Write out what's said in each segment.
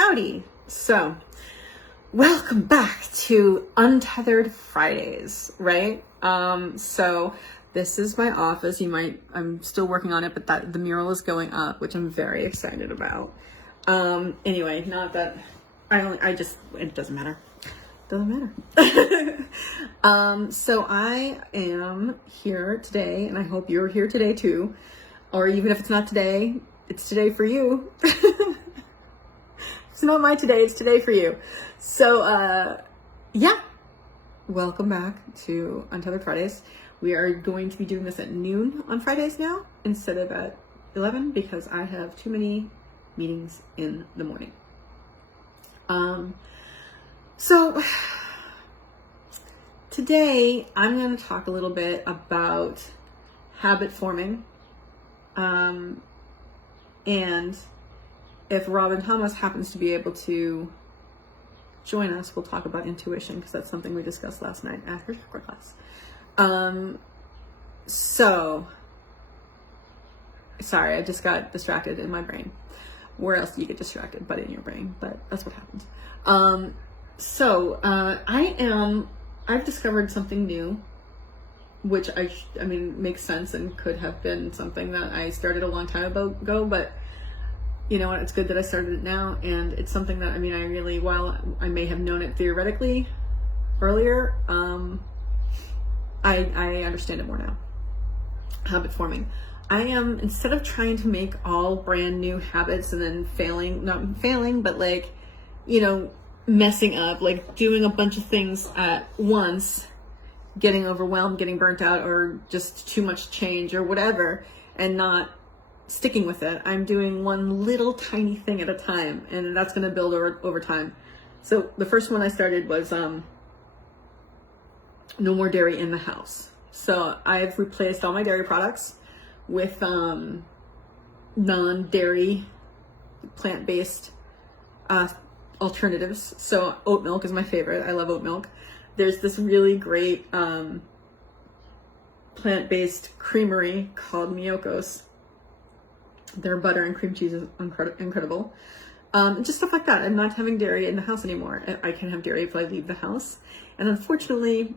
Howdy. So, welcome back to Untethered Fridays, right? So this is my office. I'm still working on it, but the mural is going up, which I'm very excited about. Anyway, not that it doesn't matter. Doesn't matter. So I am here today, and I hope you're here today too. Or even if it's not today, it's today for you. It's not my today, it's today for you. So, yeah. Welcome back to Untethered Fridays. We are going to be doing this at noon on Fridays now, instead of at 11, because I have too many meetings in the morning. So today I'm going to talk a little bit about habit forming. And if Robin Thomas happens to be able to join us, we'll talk about intuition, because that's something we discussed last night after chakra class. So sorry, I just got distracted in my brain. Where else do you get distracted but in your brain? But that's what happens. I've discovered something new, which I mean makes sense and could have been something that I started a long time ago, but you know what, it's good that I started it now, and it's something that, I mean, while I may have known it theoretically earlier, I understand it more now. Habit forming. Instead of trying to make all brand new habits and then messing up, like doing a bunch of things at once, getting overwhelmed, getting burnt out, or just too much change or whatever, and not sticking with it. I'm doing one little tiny thing at a time, and that's going to build over time. So the first one I started was no more dairy in the house. So I've replaced all my dairy products with non-dairy, plant-based alternatives. So oat milk is my favorite. I love oat milk. There's this really great plant-based creamery called Miyoko's. Their butter and cream cheese is incredible. Just stuff like that. I'm not having dairy in the house anymore. I can have dairy if I leave the house. And unfortunately,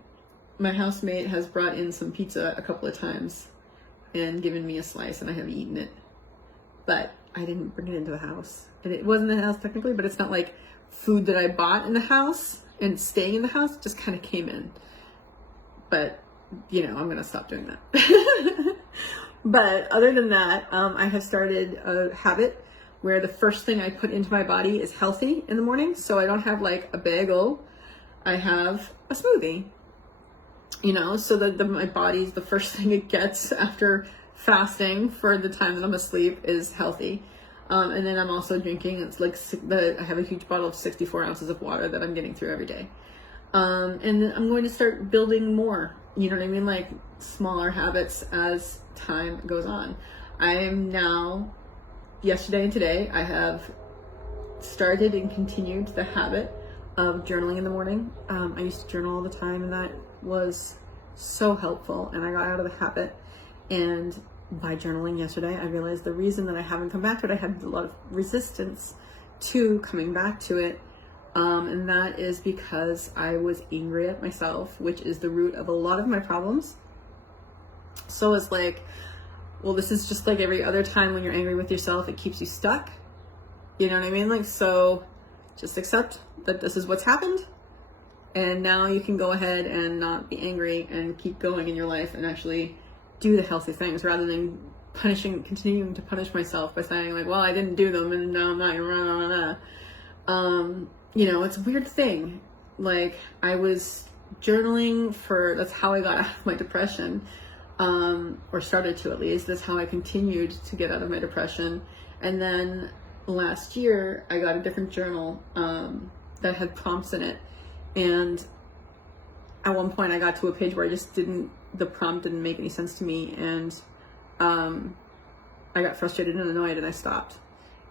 my housemate has brought in some pizza a couple of times and given me a slice, and I have eaten it. But I didn't bring it into the house. And it wasn't in the house technically, but it's not like food that I bought in the house and staying in the house. It just kind of came in. But, I'm going to stop doing that. But other than that, I have started a habit where the first thing I put into my body is healthy in the morning. So I don't have like a bagel. I have a smoothie, so that my body's, the first thing it gets after fasting for the time that I'm asleep is healthy. And then I'm also drinking, it's like I have a huge bottle of 64 ounces of water that I'm getting through every day. And then I'm going to start building more, like smaller habits as time goes on. I am now, yesterday and today, I have started and continued the habit of journaling in the morning. I used to journal all the time, and that was so helpful, and I got out of the habit. And by journaling yesterday, I realized the reason that I haven't come back to it, I had a lot of resistance to coming back to it. And that is because I was angry at myself, which is the root of a lot of my problems. So it's like, well, this is just like every other time when you're angry with yourself, it keeps you stuck. You know what I mean? Like, so just accept that this is what's happened. And now you can go ahead and not be angry and keep going in your life and actually do the healthy things, rather than continuing to punish myself by saying like, well, I didn't do them and now I'm not gonna. It's a weird thing. Like, I was journaling that's how I got out of my depression. Or started to, at least. That's how I continued to get out of my depression. And then last year I got a different journal that had prompts in it, and at one point I got to a page where the prompt didn't make any sense to me, and I got frustrated and annoyed, and I stopped.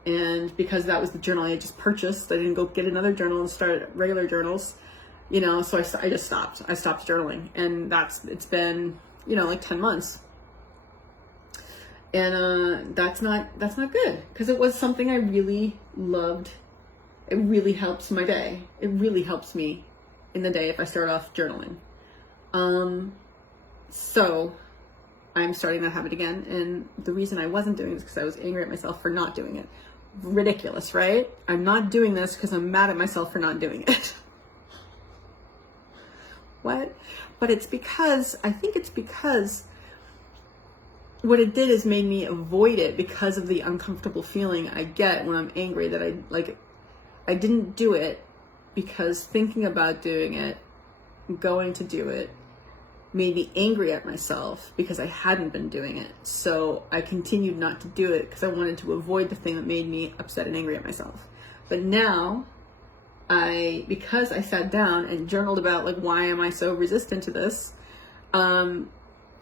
And because that was the journal I had just purchased, I didn't go get another journal and start regular journals, so I just stopped. I stopped journaling, and it's been like 10 months. And that's not good, because it was something I really loved It really helps my day. It really helps me in the day if I start off journaling. So I'm starting that habit again. And the reason I wasn't doing this is because I was angry at myself for not doing it. Ridiculous, right? I'm not doing this because I'm mad at myself for not doing it. What? But I think it's because what it did is made me avoid it because of the uncomfortable feeling I get when I'm angry that I didn't do it because thinking about doing it, going to do it, made me angry at myself because I hadn't been doing it. So I continued not to do it because I wanted to avoid the thing that made me upset and angry at myself. But now, because I sat down and journaled about like, why am I so resistant to this? Oh,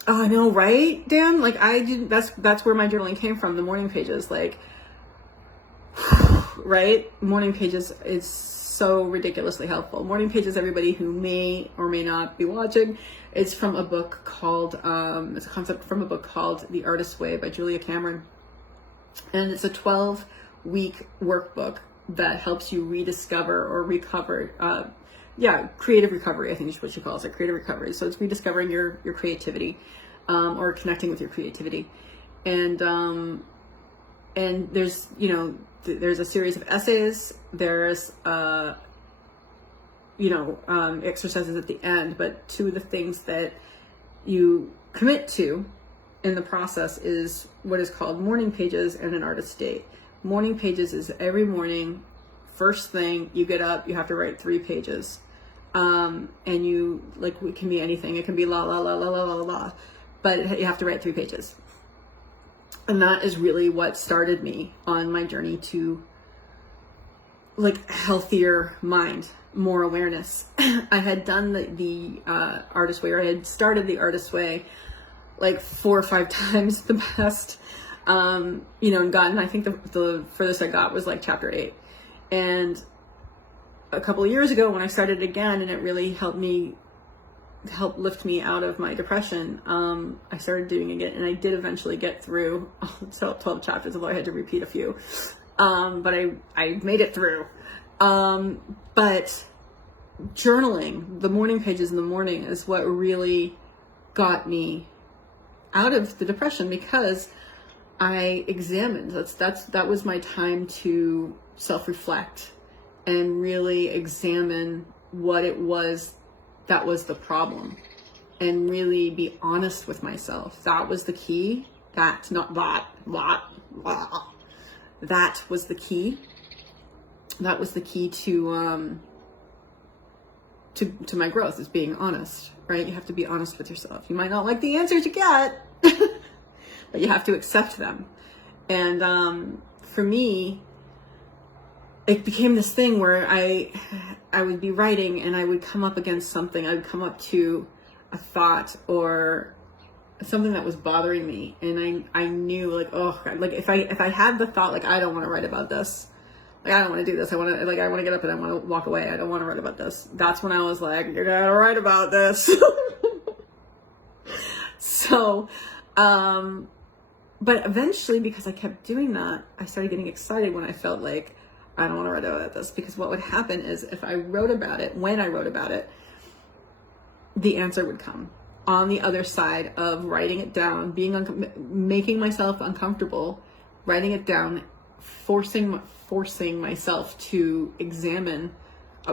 I know, right, Dan? Like that's where my journaling came from, the morning pages, like, right? Morning pages is so ridiculously helpful. Morning pages, everybody who may or may not be watching, it's from a book called, it's a concept from a book called The Artist's Way by Julia Cameron. And it's a 12-week workbook that helps you rediscover or recover, creative recovery, I think is what she calls it, creative recovery. So it's rediscovering your creativity, or connecting with your creativity. And there's, there's a series of essays, there's, exercises at the end, but two of the things that you commit to in the process is what is called morning pages and an artist date. Morning pages is every morning, first thing you get up, you have to write 3 pages. And it can be anything. It can be la, la, la, la, la, la, la, but you have to write 3 pages. And that is really what started me on my journey to healthier mind, more awareness. I had done the Artist Way, or I had started the Artist Way 4 or 5 times the best, and gotten, I think the furthest I got was chapter 8. And a couple of years ago when I started again, and it really helped lift me out of my depression, I started doing it, and I did eventually get through 12 chapters, although I had to repeat a few. But I made it through. But journaling, the morning pages in the morning, is what really got me out of the depression, because I examined. That was my time to self-reflect and really examine what it was that was the problem, and really be honest with myself. That was the key. That was the key. That was the key to my growth, is being honest, right? You have to be honest with yourself. You might not like the answers you get, but you have to accept them. And for me, it became this thing where I would be writing and I would come up against something. I would come up to a thought or something that was bothering me, and I knew if I had the thought I don't want to write about this, I don't want to do this, I want to get up and I want to walk away, I don't want to write about this, that's when I was like, you're gonna write about this. So but eventually, because I kept doing that, I started getting excited when I felt like I don't want to write about this, because what would happen is if I wrote about it, when I wrote about it, the answer would come on the other side of writing it down, making myself uncomfortable, writing it down, forcing myself to examine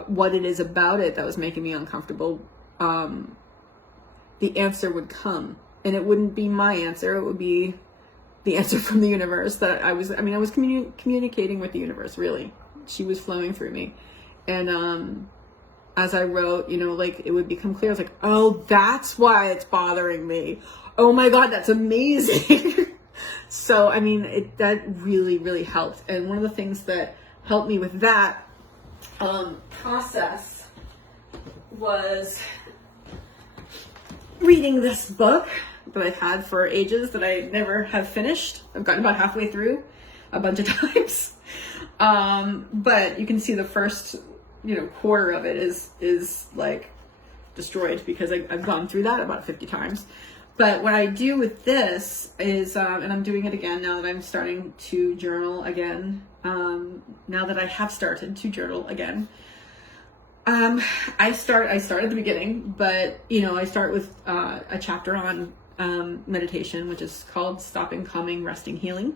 what it is about it that was making me uncomfortable. The answer would come, and it wouldn't be my answer. It would be the answer from the universe that I was communicating with the universe, really. She was flowing through me. And, as I wrote, it would become clear. I was like, oh, that's why it's bothering me. Oh my God, that's amazing. So, that really, really helped. And one of the things that helped me with that, process was reading this book that I've had for ages that I never have finished. I've gotten about halfway through a bunch of times. But you can see the first, quarter of it is destroyed, because I've gone through that about 50 times. But what I do with this is, and I'm doing it again now that I'm starting to journal again, now that I have started to journal again, I start at the beginning, but, you know, I start with a chapter on meditation, which is called Stopping, Calming, Resting, Healing.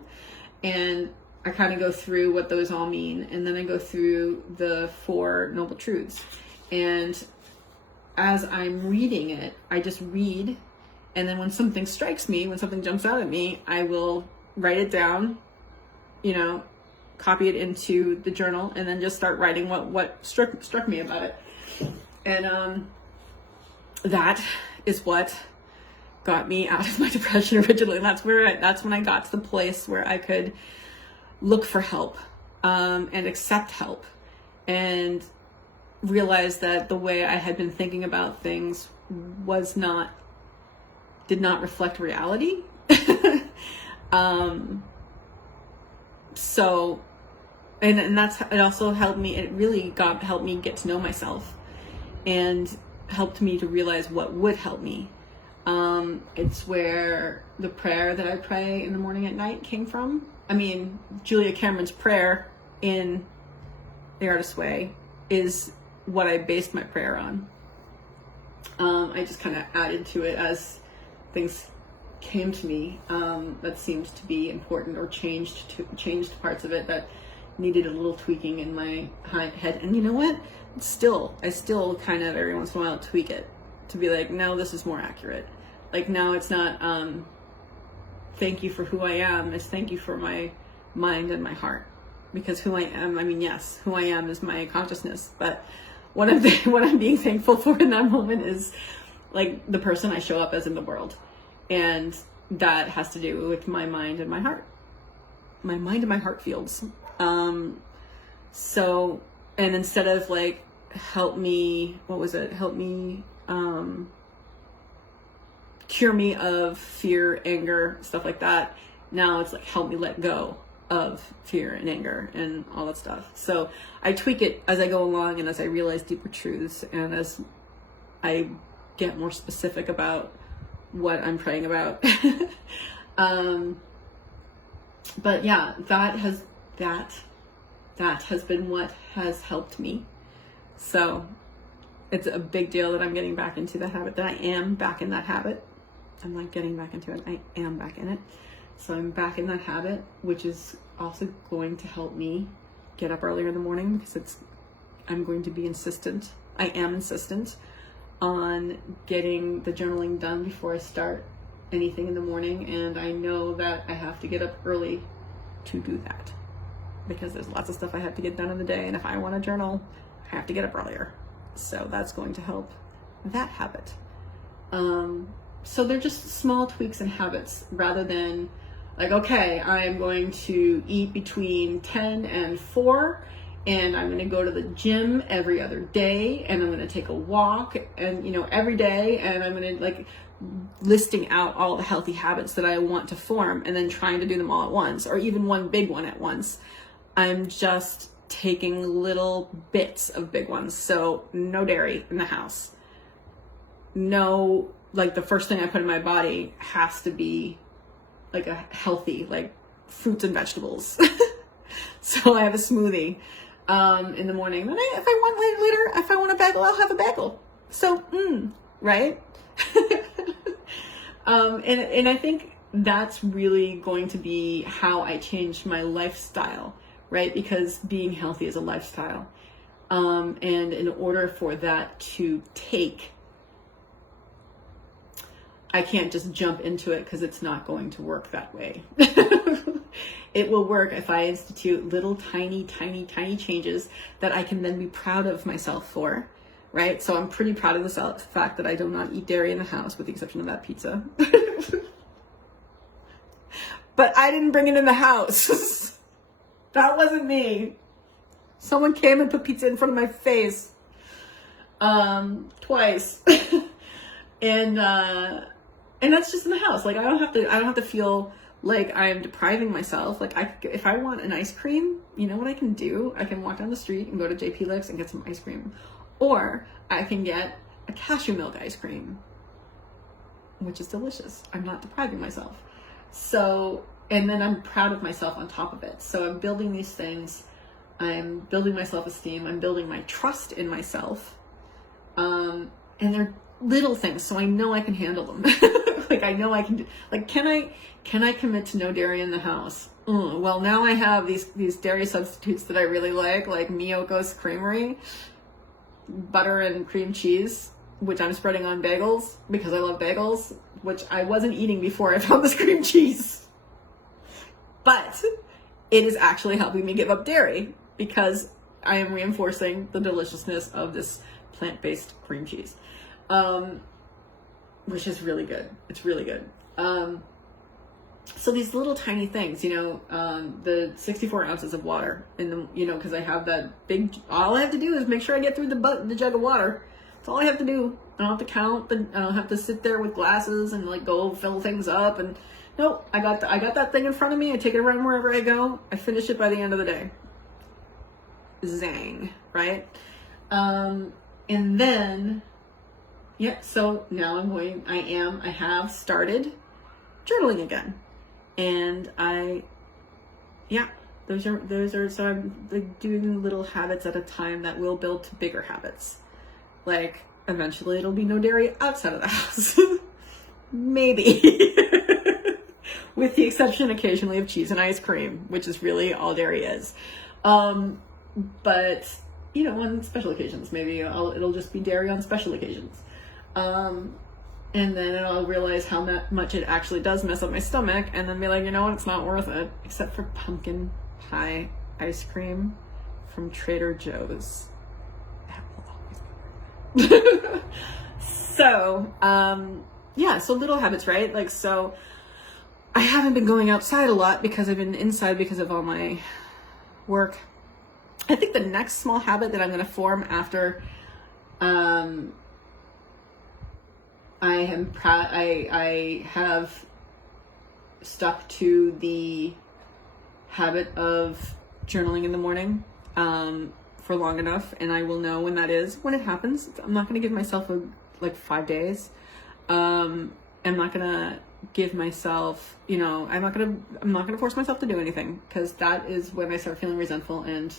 And I kind of go through what those all mean. And then I go through the 4 Noble Truths. And as I'm reading it, I just read. And then when something strikes me, when something jumps out at me, I will write it down, you know, copy it into the journal, and then just start writing what struck me about it. And that is what got me out of my depression originally. And that's when I got to the place where I could look for help, and accept help, and realize that the way I had been thinking about things did not reflect reality. So, and it also helped me, helped me get to know myself, and helped me to realize what would help me. It's where the prayer that I pray in the morning at night came from. I mean, Julia Cameron's prayer in The Artist's Way is what I based my prayer on. I just kind of added to it as things came to me that seemed to be important, or changed parts of it that needed a little tweaking in my head. And you know what? I still kind of every once in a while tweak it to be like, no, this is more accurate. Like, now it's not thank you for who I am, it's thank you for my mind and my heart. Because who I am, I mean, yes, who I am is my consciousness, but what I'm being thankful for in that moment is like the person I show up as in the world. And that has to do with my mind and my heart. My mind and my heart fields. So, and instead of like, help me cure me of fear, anger, stuff like that. Now it's like, help me let go of fear and anger and all that stuff. So I tweak it as I go along, and as I realize deeper truths, and as I get more specific about what I'm praying about. But yeah, that has been what has helped me. So it's a big deal that I'm getting back into that habit, that I am back in that habit. I'm not getting back into it, I am back in it. So I'm back in that habit, which is also going to help me get up earlier in the morning, because I'm going to be insistent. I am insistent on getting the journaling done before I start anything in the morning. And I know that I have to get up early to do that, because there's lots of stuff I have to get done in the day. And if I want to journal, I have to get up earlier. So that's going to help that habit. So they're just small tweaks and habits, rather than like, okay, I'm going to eat between 10 and 4, and I'm going to go to the gym every other day, and I'm going to take a walk, and, you know, every day, and I'm going to like listing out all the healthy habits that I want to form, and then trying to do them all at once, or even one big one at once. I'm just taking little bits of big ones. So no dairy in the house. No, like the first thing I put in my body has to be like a healthy, like fruits and vegetables. So I have a smoothie in the morning. Then if I want a bagel, I'll have a bagel. So, right? And I think that's really going to be how I change my lifestyle, right? Because being healthy is a lifestyle. And in order for that to take, I can't just jump into it, because it's not going to work that way. It will work if I institute little tiny changes that I can then be proud of myself for, right? So I'm pretty proud of the fact that I do not eat dairy in the house, with the exception of that pizza. But I didn't bring it in the house. That wasn't me. Someone came and put pizza in front of my face. Twice. And that's just in the house. Like, I don't have to feel like I'm depriving myself. Like, if I want an ice cream, you know what I can do? I can walk down the street and go to JP Licks and get some ice cream. Or I can get a cashew milk ice cream. which is delicious. I'm not depriving myself. So, and then I'm proud of myself on top of it. So I'm building these things. I'm building my self-esteem. I'm building my trust in myself. And they're little things, so I know I can handle them. Like, I know I can do, like, can I commit to no dairy in the house? Well, now I have these dairy substitutes that I really like Miyoko's Creamery, butter and cream cheese, which I'm spreading on bagels because I love bagels, which I wasn't eating before I found this cream cheese. But it is actually helping me give up dairy because I am reinforcing the deliciousness of this plant-based cream cheese, which is really good. It's really good. So these little tiny things, the 64 ounces of water in the, because I have that big, all I have to do is make sure I get through the jug of water. That's all I have to do. I don't have to count, I don't have to sit there with glasses and like go fill things up. And nope, I got that thing in front of me. I take it around wherever I go. I finish it by the end of the day. Zang, right? And then, so now I have started journaling again. And those are, so I'm like doing little habits at a time that will build to bigger habits. Like, eventually it'll be no dairy outside of the house. Maybe. With the exception occasionally of cheese and ice cream, which is really all dairy is. But, on special occasions, maybe it'll just be dairy on special occasions. And then I'll realize how much it actually does mess up my stomach, and then be like, you know what, it's not worth it. Except for pumpkin pie ice cream from Trader Joe's. That will always be worth it. So, so little habits, right? Like, so I haven't been going outside a lot because I've been inside because of all my work. I think the next small habit that I'm going to form after, I have stuck to the habit of journaling in the morning for long enough, and I will know when that is, when it happens. I'm not going to give myself 5 days. I'm not going to give myself, I'm not going to force myself to do anything, because that is when I start feeling resentful and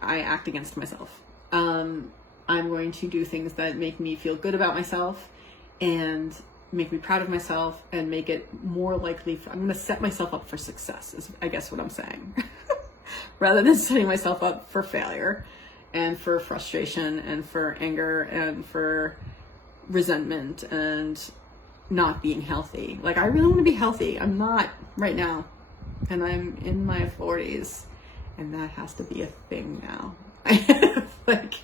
I act against myself. I'm going to do things that make me feel good about myself and make me proud of myself and make it more likely. I'm going to set myself up for success, is I guess what I'm saying. Rather than setting myself up for failure and for frustration and for anger and for resentment and not being healthy. Like, I really want to be healthy. I'm not right now. And I'm in my 40s. And that has to be a thing now. Like,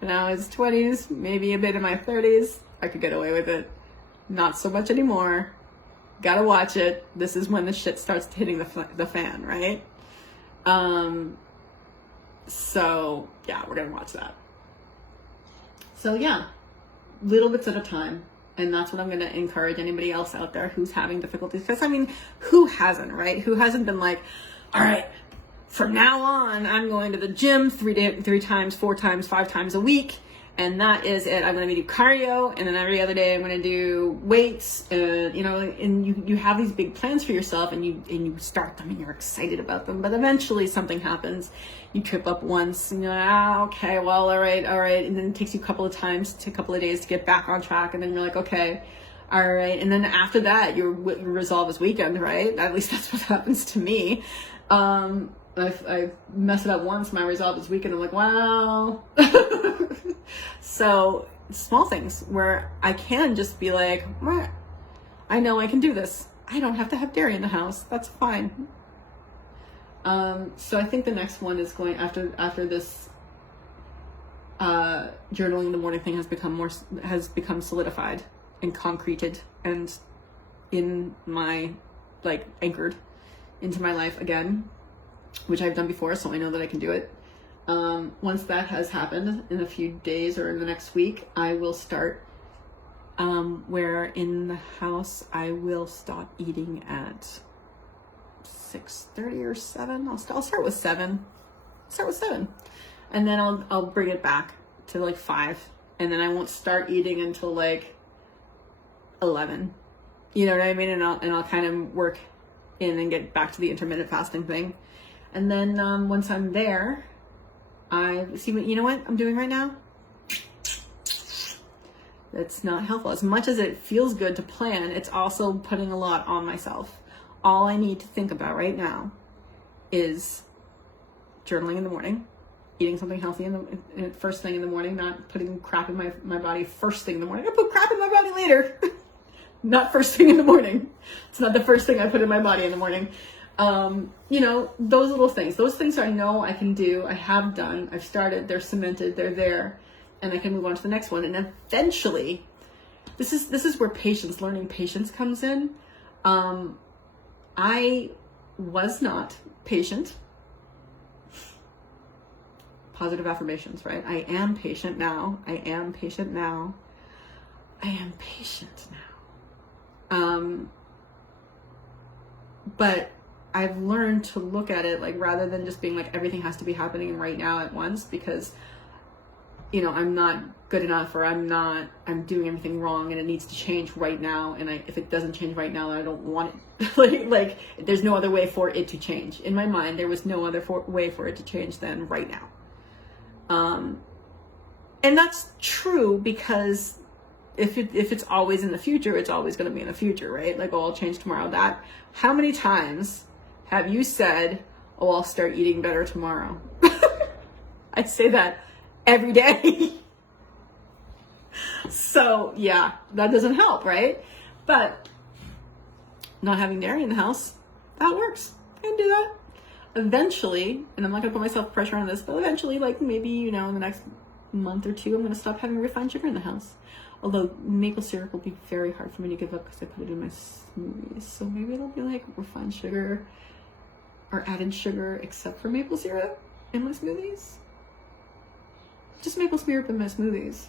when I was 20s, maybe a bit in my 30s, I could get away with it. Not so much anymore. Gotta watch it. This is when the shit starts hitting the fan, right? So, yeah, we're gonna watch that. So, yeah, little bits at a time. And that's what I'm going to encourage anybody else out there who's having difficulties. Because, who hasn't, right? Who hasn't been like, all right, from now on, I'm going to the gym 3 times, 4 times, 5 times a week. And that is it. I'm going to do cardio. And then every other day I'm going to do weights. And you have these big plans for yourself, and you start them and you're excited about them. But eventually something happens. You trip up once and you're like, okay, well, all right. And then it takes you a couple of days to get back on track. And then you're like, okay, all right. And then after that, your resolve is weakened, right? At least that's what happens to me. I mess it up once, my resolve is weakened. I'm like, wow. So small things where I can just be like, I know I can do this. I don't have to have dairy in the house. That's fine. So I think the next one is going after this journaling in the morning thing has become solidified and concreted and in my anchored into my life again, which I've done before, so I know that I can do it. Once that has happened in a few days or in the next week, I will start where in the house I will stop eating at 6:30 or 7. I'll start with 7. And then I'll bring it back to 5. And then I won't start eating until 11. You know what I mean? And I'll kind of work in and get back to the intermittent fasting thing. And then once I'm there, I see what, you know what I'm doing right now? It's not helpful. As much as it feels good to plan, it's also putting a lot on myself. All I need to think about right now is journaling in the morning, eating something healthy in the first thing in the morning, not putting crap in my body first thing in the morning. I put crap in my body later, not first thing in the morning. It's not the first thing I put in my body in the morning. You know, those little things, those things I know I can do, I have done, I've started, they're cemented, they're there, and I can move on to the next one. And eventually, this is where learning patience comes in. I was not patient. Positive affirmations, right? I am patient now. I am patient now. I am patient now. But I've learned to look at it like, rather than just being like everything has to be happening right now at once, because, you know, I'm not good enough, or I'm doing everything wrong and it needs to change right now. And if it doesn't change right now, I don't want it. like there's no other way for it to change. In my mind, there was no other way for it to change than right now. And that's true, because if it's always in the future, it's always going to be in the future, right? Like, oh, I'll change tomorrow. How many times have you said, oh, I'll start eating better tomorrow? I say that every day. So yeah, that doesn't help, right? But not having dairy in the house, that works. I can do that. Eventually, and I'm not gonna put myself pressure on this, but eventually, like maybe, you know, in the next month or two, I'm gonna stop having refined sugar in the house. Although maple syrup will be very hard for me to give up because I put it in my smoothies. So maybe it'll be like refined sugar or added sugar, except for maple syrup in my smoothies. Just maple syrup in my smoothies.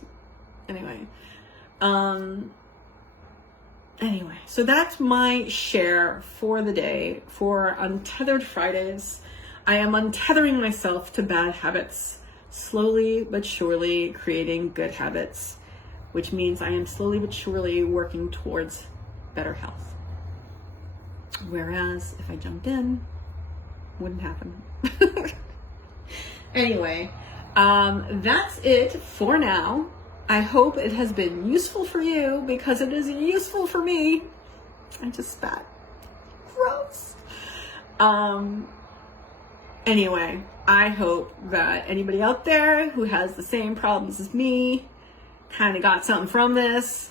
Anyway, so that's my share for the day for Untethered Fridays. I am untethering myself to bad habits, slowly but surely creating good habits, which means I am slowly but surely working towards better health. Whereas if I jumped in, wouldn't happen. Anyway, that's it for now. I hope it has been useful for you, because it is useful for me. I just spat. Gross. Anyway, I hope that anybody out there who has the same problems as me kind of got something from this.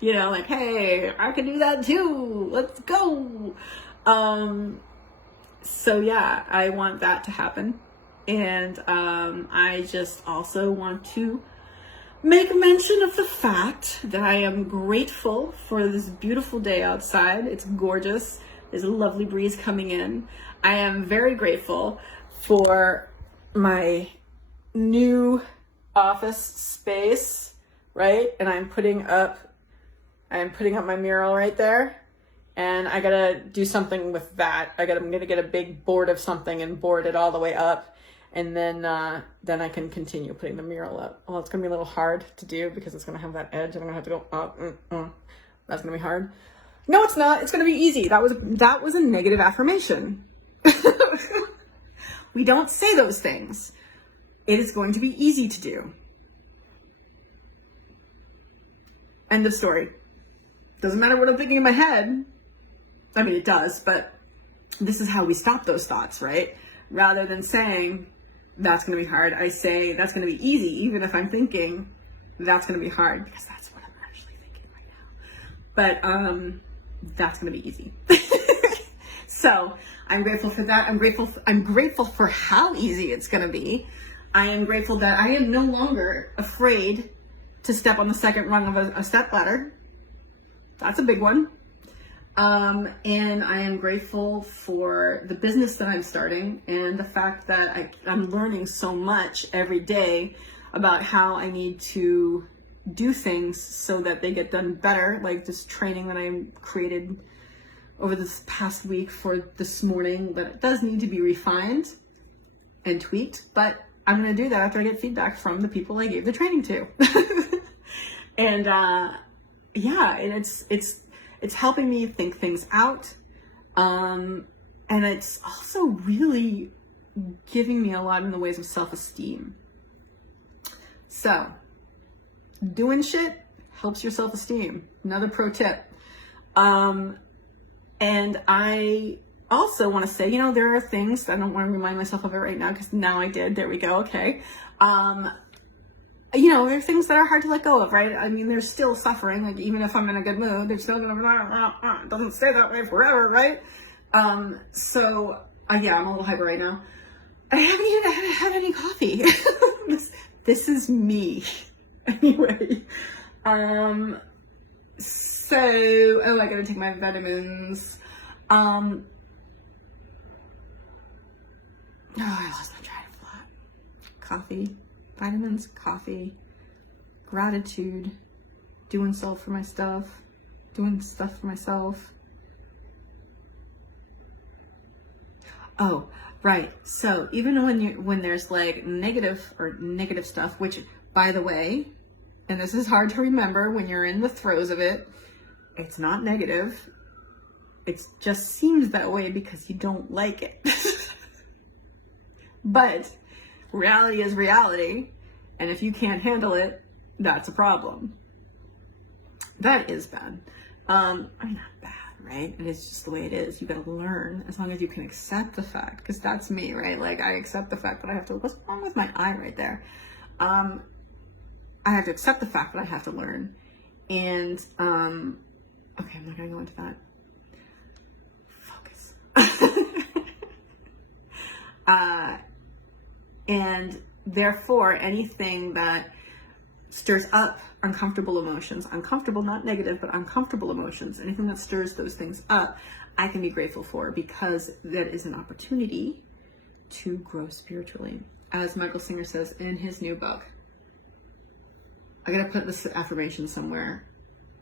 You know, like, hey, I can do that too. Let's go. So yeah, I want that to happen. And I just also want to make mention of the fact that I am grateful for this beautiful day outside. It's gorgeous. There's a lovely breeze coming in. I am very grateful for my new office space, right? And I'm putting up my mural right there. And I gotta do something with that. I'm gonna get a big board of something and board it all the way up. And then I can continue putting the mural up. Well, it's gonna be a little hard to do because it's gonna have that edge, and I'm gonna have to go up. That's gonna be hard. No, it's not. It's gonna be easy. That was a negative affirmation. We don't say those things. It is going to be easy to do. End of story. Doesn't matter what I'm thinking in my head. I mean, it does, but this is how we stop those thoughts, right? Rather than saying, that's going to be hard, I say, that's going to be easy, even if I'm thinking that's going to be hard, because that's what I'm actually thinking right now. But that's going to be easy. So I'm grateful for that. I'm grateful for how easy it's going to be. I am grateful that I am no longer afraid to step on the second rung of a step ladder. That's a big one. And I am grateful for the business that I'm starting, and the fact that I'm learning so much every day about how I need to do things so that they get done better. Like this training that I created over this past week for this morning, that it does need to be refined and tweaked, but I'm going to do that after I get feedback from the people I gave the training to. And yeah, and it's helping me think things out. And it's also really giving me a lot in the ways of self-esteem. So, doing shit helps your self-esteem. Another pro tip. And I also want to say, you know, there are things, I don't want to remind myself of it right now because now I did. There we go. Okay. You know, there are things that are hard to let go of, right? I mean, there's still suffering. Like, even if I'm in a good mood, there's still gonna it doesn't stay that way forever, right? So yeah, I'm a little hyper right now. I haven't even had any coffee. This is me. Anyway. So, oh, I gotta take my vitamins. Oh, I lost my train of thought. Coffee, vitamins, coffee, gratitude, doing stuff for myself, doing stuff for myself. Oh, right. So even when there's like negative stuff, which, by the way, and this is hard to remember when you're in the throes of it, it's not negative. It just seems that way because you don't like it. But reality is reality. And if you can't handle it, that's a problem. That is bad. I mean, not bad, right? And it's just the way it is. You gotta learn, as long as you can accept the fact, because that's me, right? Like, I accept the fact that I have to, what's wrong with my eye right there? I have to accept the fact that I have to learn. And, okay, I'm not gonna go into that. Focus. And therefore, anything that stirs up uncomfortable emotions, uncomfortable, not negative, but uncomfortable emotions, anything that stirs those things up, I can be grateful for, because that is an opportunity to grow spiritually. As Michael Singer says in his new book, I gotta put this affirmation somewhere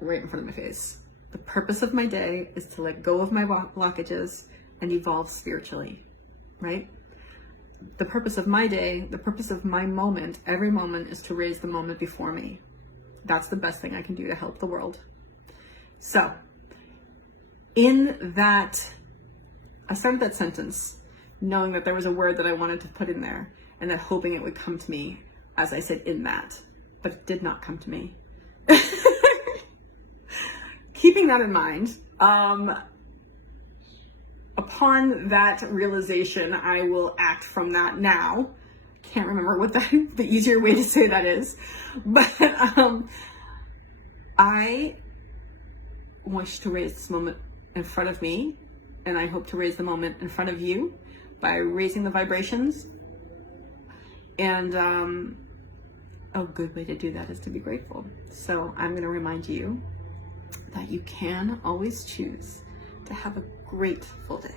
right in front of my face. The purpose of my day is to let go of my blockages and evolve spiritually, right? The purpose of my day, the purpose of my moment, every moment, is to raise the moment before me. That's the best thing I can do to help the world. So, in that, I started that sentence knowing that there was a word that I wanted to put in there, and that hoping it would come to me as I said in that, but it did not come to me. Keeping that in mind, upon that realization, I will act from that now. Can't remember what the easier way to say that is, but I wish to raise this moment in front of me, and I hope to raise the moment in front of you by raising the vibrations. And a good way to do that is to be grateful. So I'm going to remind you that you can always choose to have a grateful day.